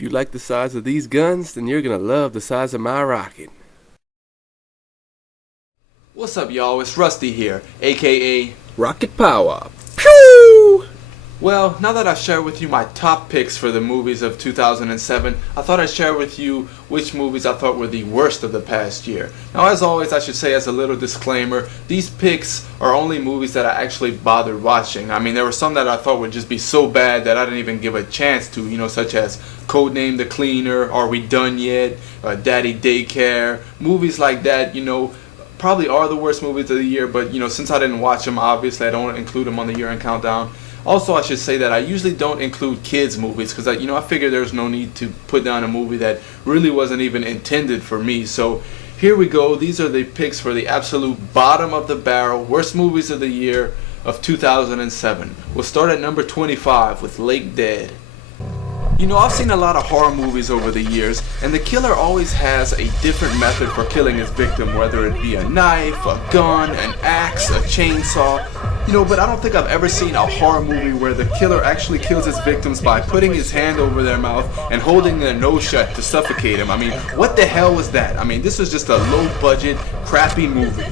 If you like the size of these guns, then you're gonna love the size of my rocket. What's up, y'all? It's Rusty here, aka Rocket Power. Pew! Well, now that I've shared with you my top picks for the movies of 2007, I thought I'd share with you which movies I thought were the worst of the past year. Now, as always, I should say as a little disclaimer, these picks are only movies that I actually bothered watching. I mean, there were some that I thought would just be so bad that I didn't even give a chance to, such as Codename The Cleaner, Are We Done Yet, Daddy Daycare, movies like that, probably are the worst movies of the year, but since I didn't watch them, obviously I don't include them on the year-end countdown. Also, I should say that I usually don't include kids movies because I figure there's no need to put down a movie that really wasn't even intended for me. So here we go. These are the picks for the absolute bottom of the barrel worst movies of the year of 2007. We'll start at number 25 with Lake Dead. I've seen a lot of horror movies over the years, and the killer always has a different method for killing his victim, whether it be a knife, a gun, an axe, a chainsaw. But I don't think I've ever seen a horror movie where the killer actually kills his victims by putting his hand over their mouth and holding their nose shut to suffocate them. I mean, what the hell was that? I mean, this was just a low-budget, crappy movie.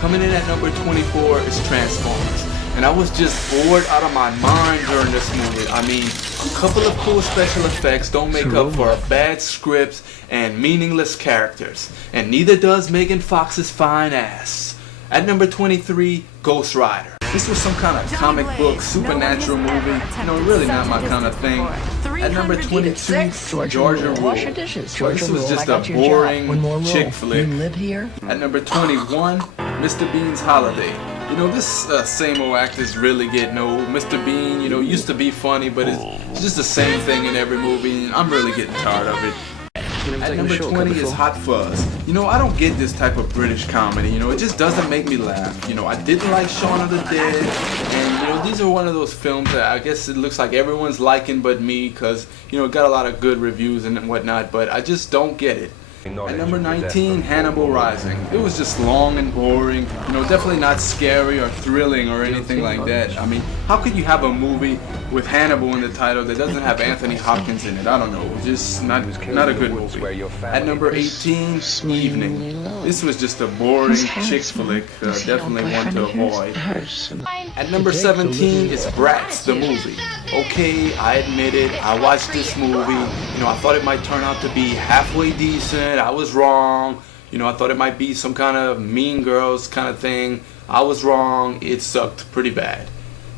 Coming in at number 24 is Transformers. And I was just bored out of my mind during this movie. I mean, a couple of cool special effects don't make up for a bad script and meaningless characters. And neither does Megan Fox's fine ass. At number 23, Ghost Rider. This was some kind of comic book, supernatural movie. Really not my kind of thing. At number 22, Georgia Rule. This was just a boring chick flick. At number 21, Mr. Bean's Holiday. This same old actors really getting old. Mr. Bean, used to be funny, but it's just the same thing in every movie, and I'm really getting tired of it. At number 20 is Hot Fuzz. I don't get this type of British comedy. It just doesn't make me laugh. I didn't like Shaun of the Dead, and these are one of those films that I guess it looks like everyone's liking but me, because it got a lot of good reviews and whatnot, but I just don't get it. At number 19, Hannibal Rising. It was just long and boring, definitely not scary or thrilling or anything like that. I mean, how could you have a movie with Hannibal in the title that doesn't have Anthony Hopkins in it? I don't know, just not a good movie. At number 18, Evening. This was just a boring chick flick, definitely one to avoid. At number 17 is Bratz, the movie. Okay, I admit it, I watched this movie, I thought it might turn out to be halfway decent. I was wrong. I thought it might be some kind of Mean Girls kind of thing. I was wrong. It sucked pretty bad.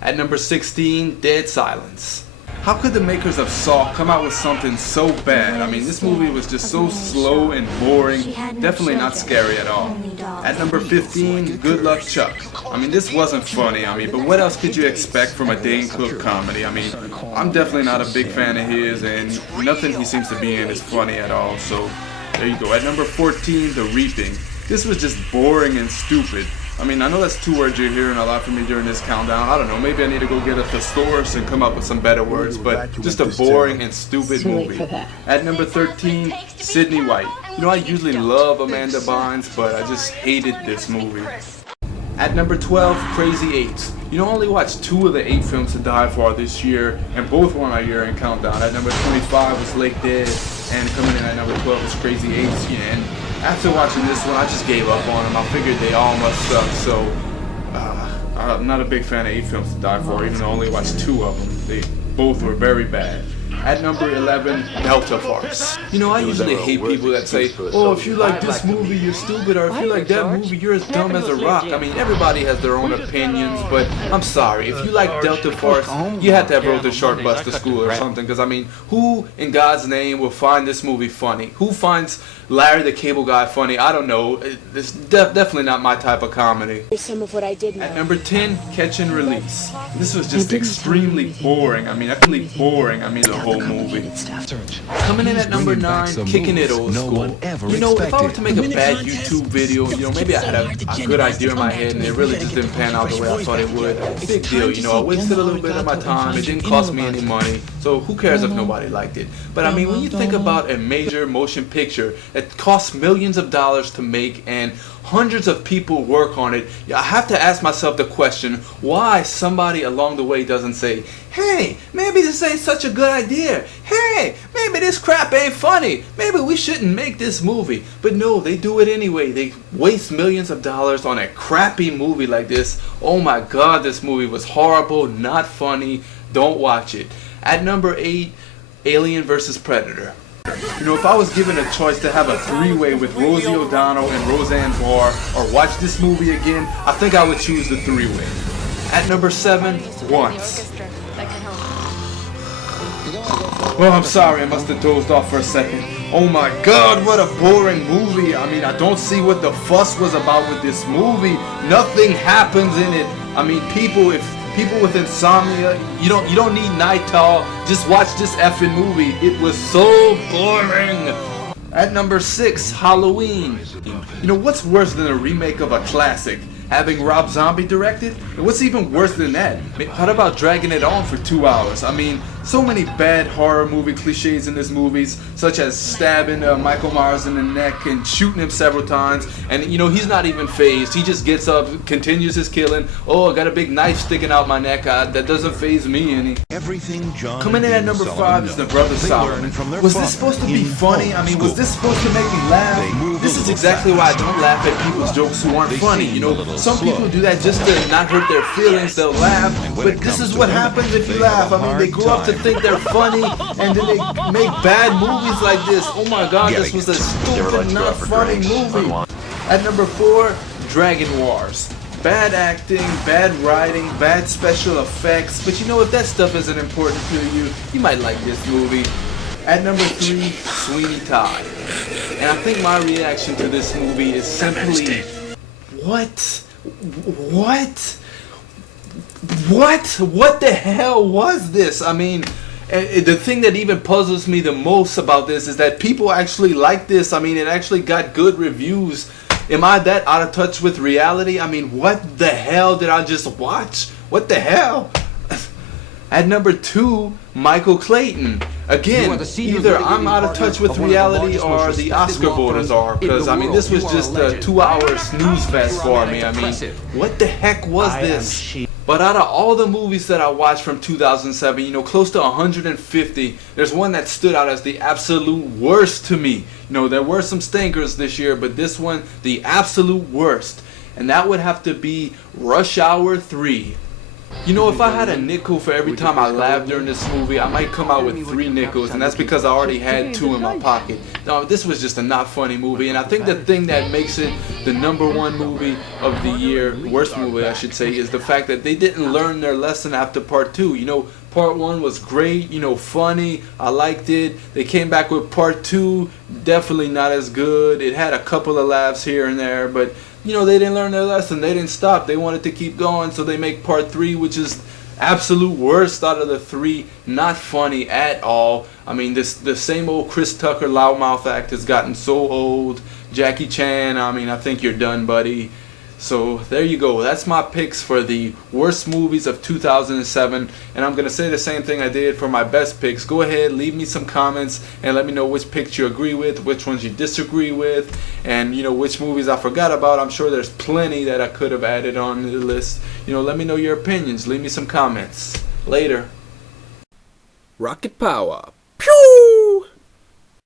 At number 16, Dead Silence. How could the makers of Saw come out with something so bad? I mean, this movie was just so slow and boring. Definitely not scary at all. At number 15, Good Luck Chuck. I mean, this wasn't funny, but what else could you expect from a Dane Cook comedy? I mean, I'm definitely not a big fan of his, and nothing he seems to be in is funny at all, so there you go. At number 14, The Reaping. This was just boring and stupid. I mean, I know that's two words you're hearing a lot from me during this countdown. I don't know, maybe I need to go get a thesaurus and come up with some better words, but just a boring and stupid movie. At number 13, Sydney White. I usually love Amanda Bynes, but I just hated this movie. At number 12, Crazy 8. I only watched 2 of the 8 films to die for this year, and both were on our year-end countdown. At number 25 was Lake Dead, and coming in at number 12 was Crazy 8. And after watching this one, I just gave up on them. I figured they all must suck, so I'm not a big fan of 8 films to die for, even though I only watched 2 of them. They both were very bad. At number 11, Delta Farce. I usually hate people that say, oh, if you like this movie, you're stupid, or if you like that movie, you're as dumb as a rock. I mean, everybody has their own opinions, but I'm sorry. If you like Delta Farce, you had to have rode the short bus to school or something, because, I mean, who in God's name will find this movie funny? Who finds Larry the Cable Guy funny? I don't know. It's definitely not my type of comedy. Some of what I did know. At number 10, Catch and Release. This was just extremely boring. I mean, actually boring. I mean, the whole movie. Coming in at number 9, Kickin It Old Skool. If I were to make a bad YouTube video, maybe I had a good idea in my head and it really just didn't pan out the way I thought it would. Big deal, I wasted a little bit of my time. It didn't cost me any money, so who cares if nobody liked it? But I mean, when you think about a major motion picture that costs millions of dollars to make and hundreds of people work on it, I have to ask myself the question, why somebody along the way doesn't say, hey, maybe this ain't such a good idea. Hey, maybe this crap ain't funny. Maybe we shouldn't make this movie. But no, they do it anyway. They waste millions of dollars on a crappy movie like this. Oh my God, this movie was horrible, not funny. Don't watch it. At number 8, Alien vs. Predator. You know, if I was given a choice to have a three-way with Rosie O'Donnell and Roseanne Barr, or watch this movie again, I think I would choose the three-way. At number 7, Once. Well, I'm sorry, I must have dozed off for a second. Oh my God, what a boring movie. I mean, I don't see what the fuss was about with this movie. Nothing happens in it. I mean, people with insomnia, you don't need Nightal. Just watch this effing movie. It was so boring. At number 6, Halloween. You know, what's worse than a remake of a classic? Having Rob Zombie directed? And what's even worse than that? I mean, what about dragging it on for 2 hours? I mean, so many bad horror movie cliches in this movies, such as stabbing Michael Myers in the neck and shooting him several times. And you know, he's not even phased. He just gets up, continues his killing. Oh, I got a big knife sticking out my neck. That doesn't faze me any. Everything John Coming in at number 5 is The Brothers Solomon. Was this supposed to be funny? I mean, was this supposed to make me laugh? This is exactly why I don't laugh at people's jokes who aren't funny. You know, some people do that just to not hurt their feelings. They'll laugh, but this is what happens if you laugh. I mean, they grow up to think they're funny, and then they make bad movies like this. Oh my God, this was a stupid, not funny movie. At number 4, Dragon Wars. Bad acting, bad writing, bad special effects, but you know, if that stuff isn't important to you, you might like this movie. At number 3, Sweeney Todd. And I think my reaction to this movie is simply, what? What the hell was this? I mean, the thing that even puzzles me the most about this is that people actually like this. I mean, it actually got good reviews. Am I that out of touch with reality? I mean, what the hell did I just watch? What the hell? At number 2, Michael Clayton. Again, either I'm out of touch with reality or the Oscar voters are, because I mean, this was just a 2-hour snooze fest for me. I mean, what the heck was this? But out of all the movies that I watched from 2007, you know, close to 150, there's one that stood out as the absolute worst to me. You know, there were some stinkers this year, but this one, the absolute worst. And that would have to be Rush Hour 3. You know, if I had a nickel for every time I laughed during this movie, I might come out with 3 nickels, and that's because I already had 2 in my pocket. No, this was just a not funny movie, and I think the thing that makes it the number 1 movie of the year, worst movie I should say, is the fact that they didn't learn their lesson after part 2. You know, part 1 was great, you know, funny, I liked it. They came back with part 2, definitely not as good. It had a couple of laughs here and there, but you know, they didn't learn their lesson. They didn't stop. They wanted to keep going, so they make part 3, which is absolute worst out of the 3. Not funny at all. I mean, the same old Chris Tucker loudmouth act has gotten so old. Jackie Chan, I mean, I think you're done, buddy. So there you go. That's my picks for the worst movies of 2007, and I'm gonna say the same thing I did for my best picks. Go ahead, leave me some comments and let me know which picks you agree with, which ones you disagree with, and you know, which movies I forgot about. I'm sure there's plenty that I could have added on the list. You know, let me know your opinions. Leave me some comments. Later. Rocket power.